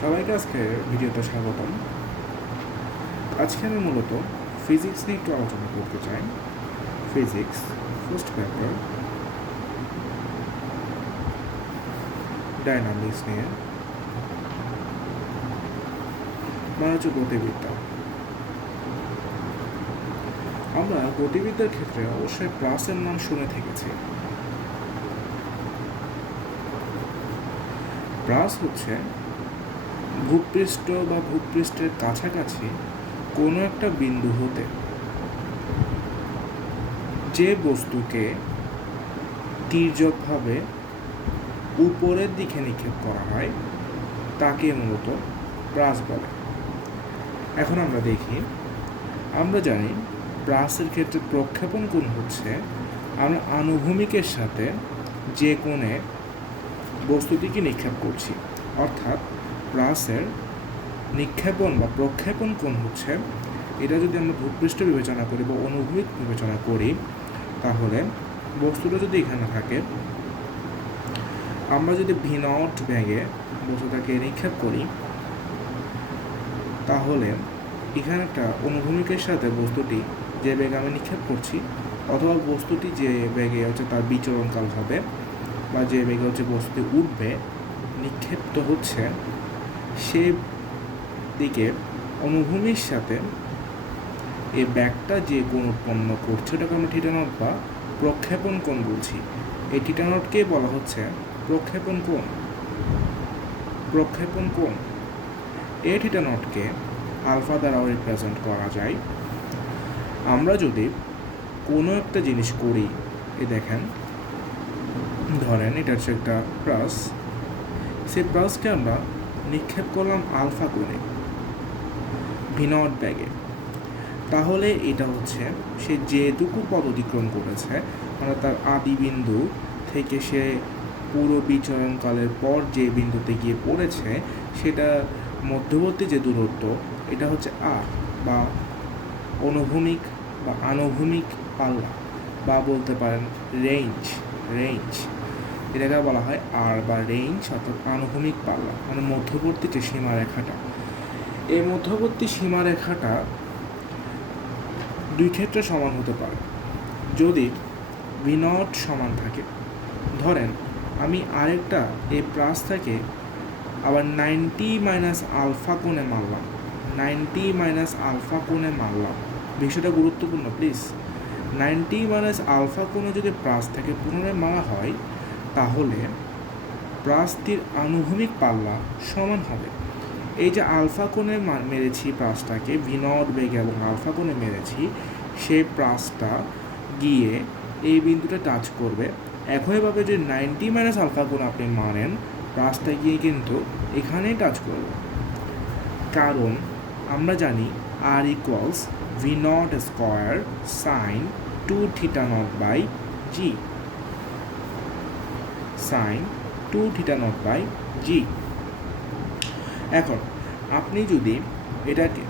সবাইকে আজকে ভিডিওতে স্বাগতম। আজকে আমি মূলত ফিজিক্স নিয়ে একটু আলোচনা করতে চাই। ফিজিক্স ফার্স্ট পেপার ডায়নামিক্স নিয়ে, মানে হচ্ছে গতিবিদ্যা। আমরা গতিবিদ্যার ক্ষেত্রে অবশ্যই প্লাসের নাম শুনে থেকেছি। প্লাস হচ্ছে ভূপৃষ্ঠ বা ভূপৃষ্ঠের কাছাকাছি কোনো একটা বিন্দু হতে যে বস্তুকে তির্যকভাবে উপরের দিকে নিক্ষেপ করা হয় তাকে মূলত প্রাস বলে। এখন আমরা দেখি, আমরা জানি প্রাসের ক্ষেত্রে প্রক্ষেপণ কোণ হচ্ছে আমরা আনুভূমিকের সাথে যে কোণে বস্তুটিকে নিক্ষেপ করছি, অর্থাৎ প্রাসের নিক্ষেপণ বা প্রক্ষেপণ কোণ হচ্ছে, এটা যদি আমরা ভূপৃষ্ঠ বিবেচনা করি বা অনুভূমিক বিবেচনা করি, তাহলে বস্তুটা যদি এখানে থাকে, আমরা যদি v0 বেগে বস্তুটাকে নিক্ষেপ করি, তাহলে এখানে একটা অনুভূমিকের সাথে বস্তুটি যে বেগে আমি নিক্ষেপ করছি, অথবা বস্তুটি যে বেগে হচ্ছে তার বিচরণকাল হবে বা যে বেগে হচ্ছে বস্তুটি উঠবে, নিক্ষেপ্ত হচ্ছে, সে দিকে অনুভূমির সাথে এই ব্যাগটা যে কোণ উৎপন্ন করছে ওটাকে আমরা থিটা নট বা প্রক্ষেপণ কোণ বলছি। এই থিটা নটকে বলা হচ্ছে প্রক্ষেপণ কোণ। প্রক্ষেপণ কোণ এই থিটা নটকে আলফা দ্বারাও রিপ্রেজেন্ট করা যায়। আমরা যদি কোনো একটা জিনিস করি, এই দেখেন, ধরেন এটা হচ্ছে একটা প্লাস, সেই প্লাসকে আমরা নিক্ষেপ করলাম আলফা কোণে v0 ব্যাগে, তাহলে এটা হচ্ছে সে যেটুকু পথ অতিক্রম করেছে, মানে তার আদি বিন্দু থেকে সে পুরো বিচরণকালের পর যে বিন্দুতে গিয়ে পড়েছে, সেটা মধ্যবর্তী যে দূরত্ব, এটা হচ্ছে আর বা অনুভূমিক বা আনুভূমিক পাল্লা, বা বলতে পারেন রেঞ্জ। এটাকে বলা হয় আর বা রেঞ্জ, অর্থাৎ আনুভূমিক পাল্লা, মানে মধ্যবর্তী যে সীমারেখাটা। এই মধ্যবর্তী সীমারেখাটা দুই ক্ষেত্রে সমান হতে পারে। যদি v0 সমান থাকে, ধরেন আমি আরেকটা এই প্লাস থেকে আবার 90 মাইনাস আলফা কোণে মারলাম, বিষয়টা গুরুত্বপূর্ণ প্লিজ। 90 মাইনাস আলফা কোণে যদি প্লাস থেকে পুনরায় মারা হয়, তাহলে প্লাসটির আনুভূমিক পাল্লা সমান হবে। এই যে আলফা কোণে মেরেছি প্লাসটাকে, v0 বেগে এবং আলফা কোণে মেরেছি, সেই প্লাসটা গিয়ে এই বিন্দুটা টাচ করবে। একইভাবে যদি 90 মাইনাস আলফা কোণ আপনি মারেন, প্লাসটা গিয়ে কিন্তু এখানেই টাচ করবে। কারণ আমরা জানি R equals v0 square sine 2 theta naught by g, sine 2 theta naught by g. এখন আপনি যদি এটাকে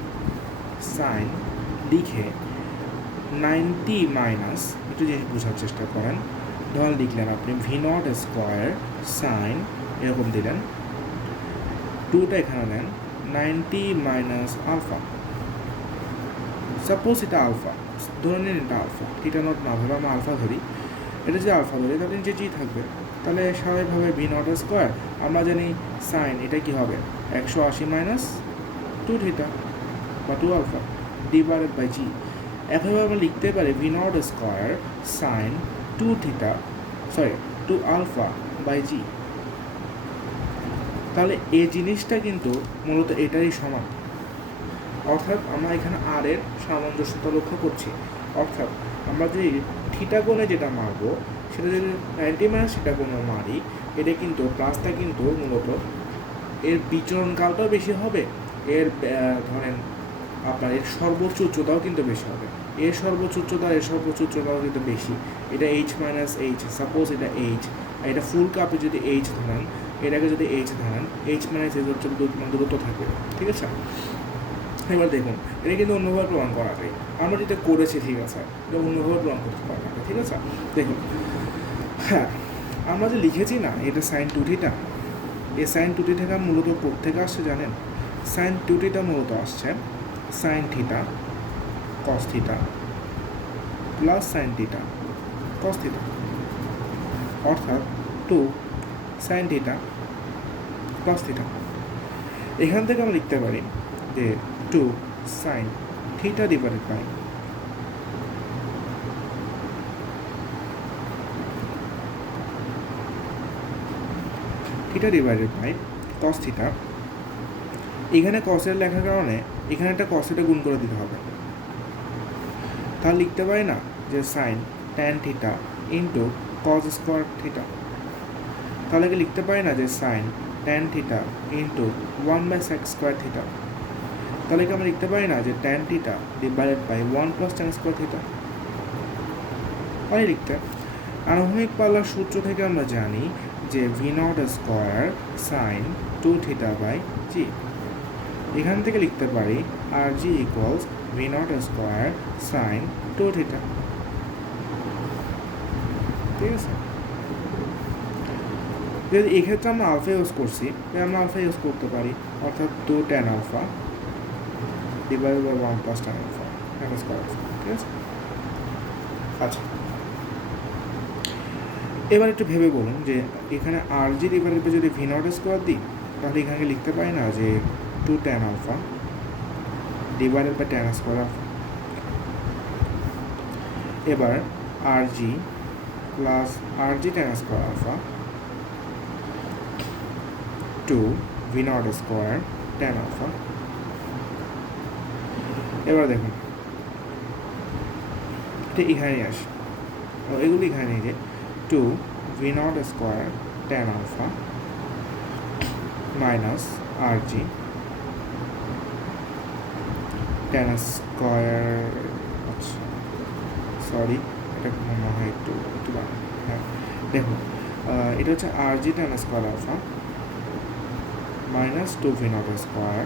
সাইন লিখে 90 মাইনাস, একটু জিনিস বোঝার চেষ্টা করেন, ধরুন লিখলেন আপনি v0 স্কোয়ার সাইন, এরকম দিলেন, 2টা এখানে নেন, 90 মাইনাস আলফা, সাপোজ এটা আলফা, ধরে নিন এটা আলফা, থিটা নট না ধরে আমরা আলফা ধরি, এটা যদি আলফা ধরি তাহলে নিচে জি থাকবে। তাহলে স্বাভাবিকভাবে v0 স্কোয়ার, আমরা জানি সাইন এটা কি হবে 180 মাইনাস 2 থিটা বা 2 আলফা ডিভাইডেড বাই জি। একইভাবে আমরা লিখতে পারি v0 square sine 2 alpha by g. তাহলে এই জিনিসটা কিন্তু মূলত এটারই সমান, অর্থাৎ আমরা এখানে আর এর সামঞ্জস্যতা লক্ষ্য করছি। অর্থাৎ আমরা যদি থিটা কোণে যেটা মারবো, সেটা যদি 90 মাইনাস থিটা কোণে মারি, এটা কিন্তু প্লাসটা কিন্তু মূলত এর বিচরণকালটাও বেশি হবে, এর ধরেন আপনার এর সর্বোচ্চ উচ্চতাও কিন্তু বেশি হবে, এর সর্বোচ্চ উচ্চতাও কিন্তু বেশি। এটা এইচ মাইনাস এইচ, সাপোজ এটা এইচ, এটা ফুল কাপে যদি এইচ ধরেন, এটাকে যদি এইচ ধরেন, এইচ মাইনাস এইচ হচ্ছে দূরত্ব থাকবে, ঠিক আছে। এবার দেখুন, এটা কিন্তু অন্যভাবে প্রমাণ করা যায়, আমরা যেটা করেছি, ঠিক আছে, এটা অন্যভাবে প্রমাণ করতে পারবো, ঠিক আছে। দেখুন, হ্যাঁ, আমরা যে লিখেছি না এটা সাইন 2 থিটা, এই সাইন 2t থেকে মূলত কোত্থেকে আসছে জানেন? সাইন 2tটা মূলত আসছে sine theta cos theta plus sine theta cos theta, অর্থাৎ 2 সাইন থিটা কস থিটা। এখান থেকে আমরা লিখতে পারি যে 2 sine theta divided by theta divided by cos theta. এখানে কসের লেখার কারণে এখানে একটা কসেটা গুণ করে দিতে হবে। তাহলে লিখতে পারি না যে sine tan theta into cos square theta. তাহলে কি লিখতে পারি না যে sine tan theta into 1/sec square theta. তাহলে কি আমরা লিখতে পারি না যে tan theta divided by 1 + tan square theta. পারি লিখতে। আনুভূমিক পাল্লার সূত্র থেকে আমরা জানি যে v0 square sine 2 theta by g. এখান থেকে লিখতে পারি R g equals v0 square sine 2 theta. ঠিক আছে, যদি এক্ষেত্রে আমরা আলফা ইউজ করছি তাহলে আমরা আলফা ইউজ করতে পারি, অর্থাৎ 2 tan alpha divided by 1 + tan alpha square. ঠিক আছে, আচ্ছা এবার একটু ভেবে বলুন যে এখানে আর জি ডিভাইডেড বাই যদি v0 স্কোয়ার দিই তাহলে এখানে লিখতে পারি না যে 2 tan alpha divided by tan square alpha. এবার R g plus R g tan square alpha 2 v0 square tan alpha. এবার দেখুন ঠিক এখানেই আসে, এগুলি এখানে নিয়ে যে 2 v0 square tan alpha minus R g tan square. আচ্ছা সরি, এটা মনে হয় একটু বানানো। হ্যাঁ দেখুন, এটা হচ্ছে R g tan square alpha minus 2 v0 square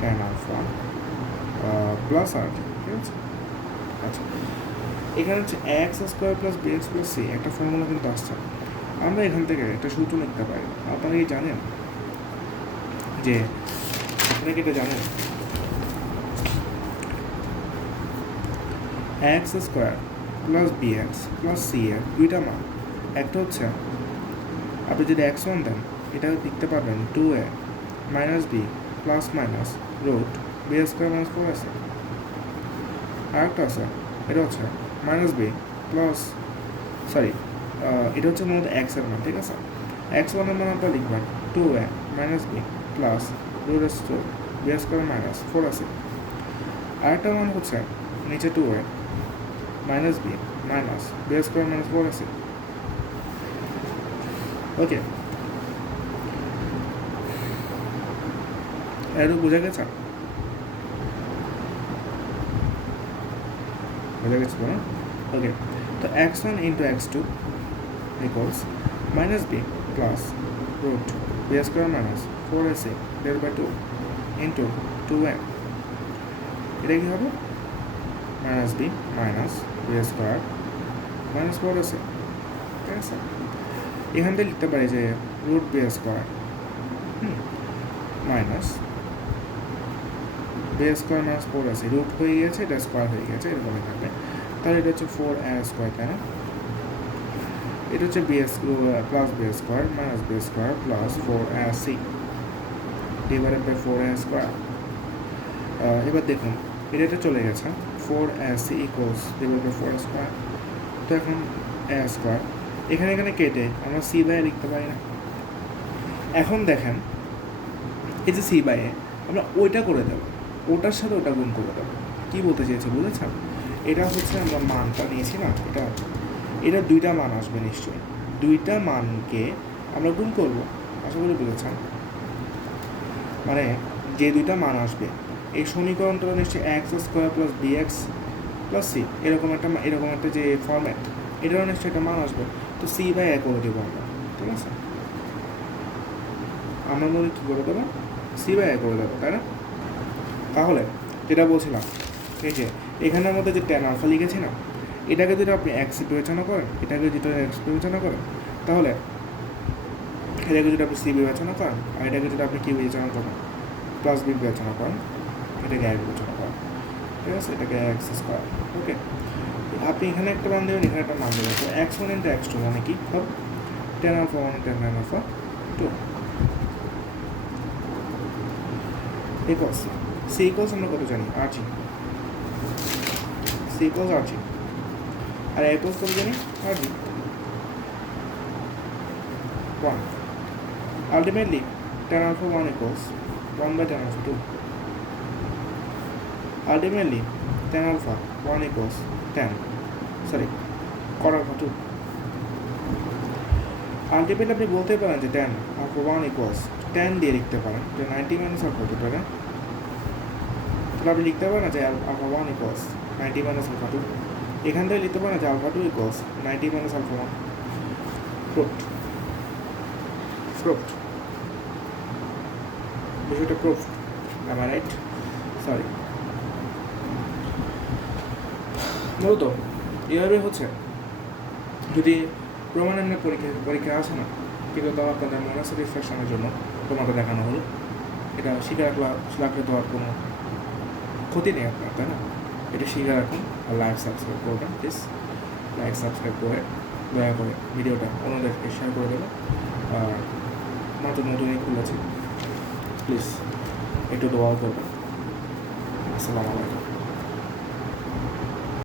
tan alpha plus R g. ঠিক আছে, আচ্ছা এখানে হচ্ছে x square plus b x plus c একটা ফর্মুলা কিন্তু আসছে। আমরা এখান থেকে একটা সূত্র লিখতে পারি। আপনারা কি জানেন যে আপনারা কি এটা জানেন x square plus b x plus c এর দুইটা মান, একটা হচ্ছে আপনি যদি x1 দেন এটা লিখতে পারবেন 2a minus b plus minus root b square minus 4ac। আরেকটা আছে এটা হচ্ছে মাইনাস বি প্লাস সরি এটা হচ্ছে মূলত এক্স এর মান। ঠিক আছে, x1 এর মান আপনারা লিখবেন 2a minus b plus root b square minus 4ac। আরেকটা মান হচ্ছে নিচে 2a minus b minus b square minus 4ac। Okay, এটা বোঝা গেছে? বোঝা গেছে না? ওকে, তো x1 into x2 equals minus b plus root b square minus 4ac divided by 2 into 2a। এটা কি হবে? Minus b minus b square minus 4ac। ঠিক আছে, এখান থেকে লিখতে পারি যে root b square minus b square minus 4ac root হয়ে গেছে, এটা স্কোয়ার হয়ে গেছে, এরকমই থাকবে। তাহলে এটা হচ্ছে 4a স্কোয়ার, তাই না? এটা হচ্ছে b plus b square minus b square plus 4ac divided by 4a square. এবার দেখুন এটা চলে গেছে 4ac equals divided by 4a square. তো এখন a স্কোয়ার এখানে কেটে আমরা সি বাই লিখতে পারি না। এখন দেখেন এই যে সি বাই এ আমরা ওইটা করে দেবো, ওটার সাথে ওটা গুণ করে দেবো। কী বলতে চেয়েছে বুঝেছেন? এটা হচ্ছে আমরা মানটা নিয়েছি না, এটা দুইটা মান আসবে নিশ্চয়ই, দুইটা মানকে আমরা গুণ করবো। আশা করি বুঝেছেন? মানে যে দুইটা মান আসবে এই সমীকরণটা নিশ্চয়ই x square plus b x plus c এরকম একটা যে ফরম্যাট, এটারও নিশ্চয়ই একটা মান আসবে। তো সি বাই এ করে দেবো আমরা। ঠিক আছে, আমরা মনে কী করে দেবো? সি বাই এ করে দেবো, তাই না? তাহলে যেটা বলছিলাম এই যে এখানের মধ্যে যে ট্যান আলফা লিখেছি না, এটাকে যদি আপনি এক্স বিবেচনা করেন, এটাকে যদি এক্স বিবেচনা করেন তাহলে এটাকে যদি আপনি সি বিবেচনা করেন আর এটাকে যদি আপনি কি বিবেচনা করেন প্লাস বি বিবেচনা করেন, এটাকে এক বিবেচনা করেন, ঠিক আছে, এটাকে এক্স স্কোয়ার। ওকে, আপনি এখানে একটা মান দেবেন, এখানে একটা মান দেবেন। তো x one into x two মানে কি হবে tan alpha one tan alpha two equals c equals আমরা কত জানি R g, c equals R g, আর এ ইকুয়ালস কত জানি R g one. Ultimately tan alpha one equals one by tan alpha two. Ultimately, tan alpha 1 equals 10, sorry, cot alpha 2. Ultimately আপনি বলতে পারেন যে tan alpha 1 equals 10 দিয়ে লিখতে পারেন যে 90 minus alpha 2, তাই না? তাহলে আপনি লিখতে পারেন যে alpha 1 equals 90 minus alpha 2. এখান থেকে লিখতে পারেন যে alpha 2 equals 90 minus alpha 1. Proved. বিষয়টা proved. Am I right? Sorry. মূলত এভাবে হচ্ছে যদি প্রমাণান্বের পরীক্ষা আসে না, কিন্তু তাও আপনাদের মনে স্যাটিসফ্যাকশনের জন্য তোমাকে দেখানো হলো। এটা শিখে রাখলে তো আর কোনো ক্ষতি নেই আপনার, তাই না? এটা শিখে রাখুন আর লাইক সাবস্ক্রাইব করবেন প্লিজ। লাইক সাবস্ক্রাইব করে দয়া করে ভিডিওটা অন্যদেরকে শেয়ার করে দেবেন। আর মাত্র নতুনই খুলেছি, প্লিজ একটু দোয়া করবেন। আসসালামু আলাইকুম।